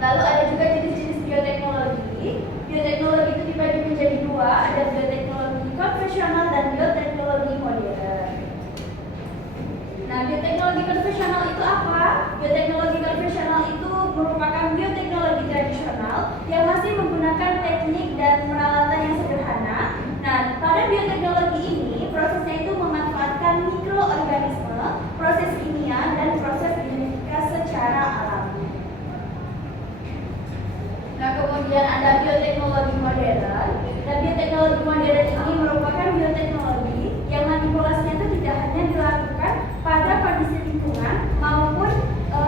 Lalu ada juga jenis-jenis bioteknologi. Bioteknologi itu dibagi menjadi dua, ada bioteknologi konvensional dan bioteknologi modern. Nah, bioteknologi konvensional itu apa? Bioteknologi konvensional itu merupakan bioteknologi tradisional yang masih menggunakan teknik dan peralatan yang sederhana. Nah, pada bioteknologi ini, prosesnya itu memanfaatkan mikroorganisme, proses kimia, dan proses genetika secara alami. Nah, kemudian ada bioteknologi modern. Dan bioteknologi modern ini merupakan bioteknologi yang manipulasinya itu tidak hanya dilakukan pada kondisi lingkungan maupun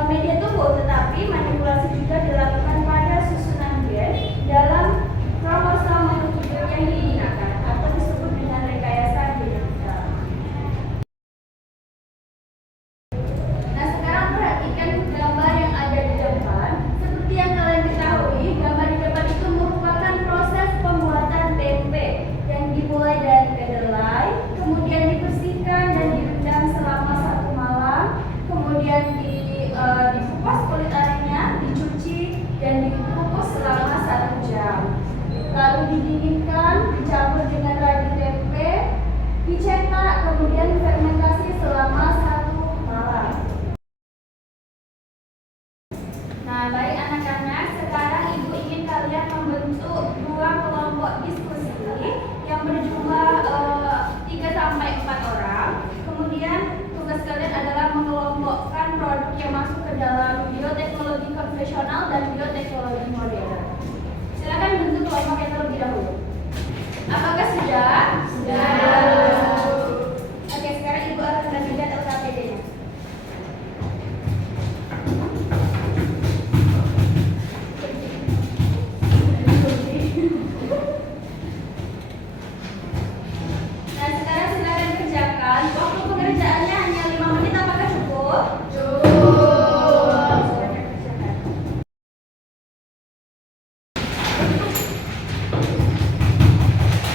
media tubuh, tetapi manipulasi juga dilakukan pada susunan gen dalam kromosom makhluk hidup yang digunakan atau disebut dengan rekayasa genetika. Nah, sekarang perhatikan gambar yang ada di depan. Seperti yang kalian ketahui, gambar di depan itu merupakan proses pembuatan tempe yang dimulai dari kedelai, kemudian dibersihkan dan direndam selama 1 malam, kemudian dikupas kulit arenya, dicuci dan dikukus selama 1 jam. Lalu didinginkan, dicampur dengan ragi tempe, dicetak, kemudian fermentasi selama 1 malam. Nah, baik anak-anak, sekarang Ibu ingin kalian membentuk 2 kelompok diskusi yang berjumlah 3-4 orang. Kemudian tugas kalian adalah mengelompokkan produk yang masuk ke dalam bioteknologi konvensional dan bioteknologi modern. Silakan bentuk kelompok yang terlebih dahulu. Apakah sudah? Sudah. Oke, sekarang Ibu akan bagikan LKPD-nya. Nah, sekarang silakan kerjakan. Waktu pengerjaannya hanya 5 menit, apakah cukup? Cukup. Silakan kerjakan.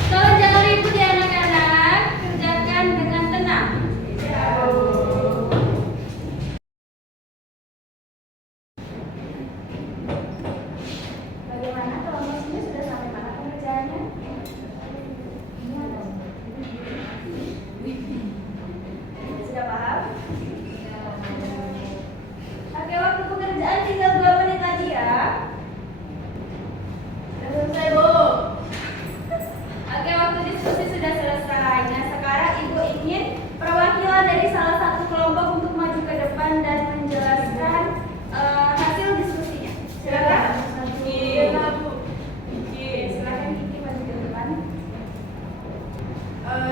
Tolong jangan ribut ya anak-anak. Kerjakan dengan tenang. Bagaimana kelompok sini sudah sampai mana pengerjaannya? Sudah paham? Oke, waktu pekerjaan tinggal 2 menit lagi ya. Sudah selesai, Bu. Oke, waktu diskusi sudah selesai. Nah, sekarang Ibu ingin perwakilan dari salah satu kelompok untuk maju ke depan dan menjelaskan hasil diskusinya. Silakan. Silakan Kiki maju ke depan.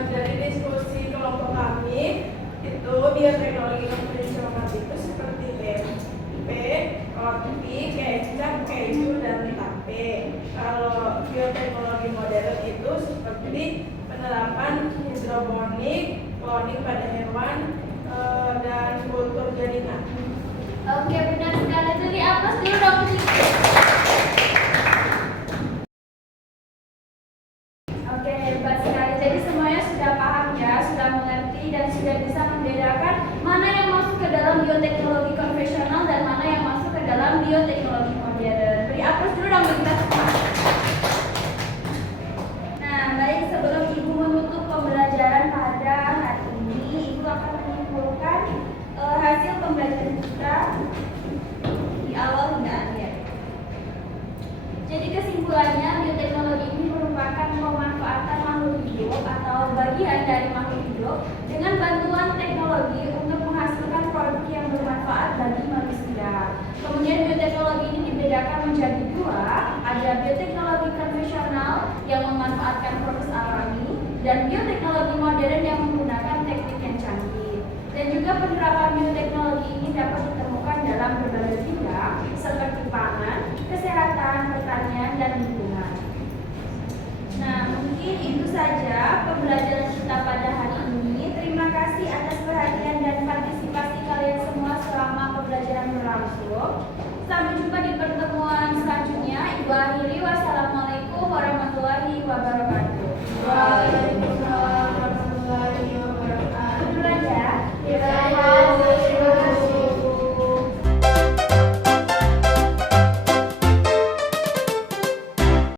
Dari diskusi kelompok kami itu bioteknologi konvensional itu seperti tempe, roti, kecap, keju, dan tape. Kalau bioteknologi modern itu seperti penerapan hidroponik, kloning pada hewan, dan kultur jaringan. Oke, benar sekali. Itu di atas dulu dong, Kiki. Oke, hebat sekali. Jadi semuanya sudah paham ya, sudah mengerti dan sudah bisa membedakan mana yang masuk ke dalam bioteknologi konvensional dan mana yang masuk ke dalam bioteknologi modern. Beri aplaus dulu dong bagi kita semua. Nah, baik, sebelum Ibu menutup pembelajaran pada hari ini, Ibu akan menyimpulkan hasil pembelajaran kita di awal hingga akhir. Jadi kesimpulannya, bioteknologi ini merupakan pemanfaatan makhluk hidup atau bagian dari makhluk hidup dengan bantuan teknologi untuk menghasilkan produk yang bermanfaat bagi manusia. Kemudian bioteknologi ini dibedakan menjadi 2, ada bioteknologi konvensional yang memanfaatkan proses alami dan bioteknologi modern yang menggunakan teknik yang canggih. Dan juga penerapan bioteknologi ini dapat ditemukan dalam berbagai bidang seperti pangan, kesehatan, pertanian, dan lingkungan. Nah, mungkin itu saja pembelajaran kita pada hari ini. Terima kasih atas perhatian dan partisipasi kalian semua selama pembelajaran berlangsung. Sampai jumpa di pertemuan selanjutnya. Ibu akhiri, wassalamualaikum warahmatullahi wabarakatuh.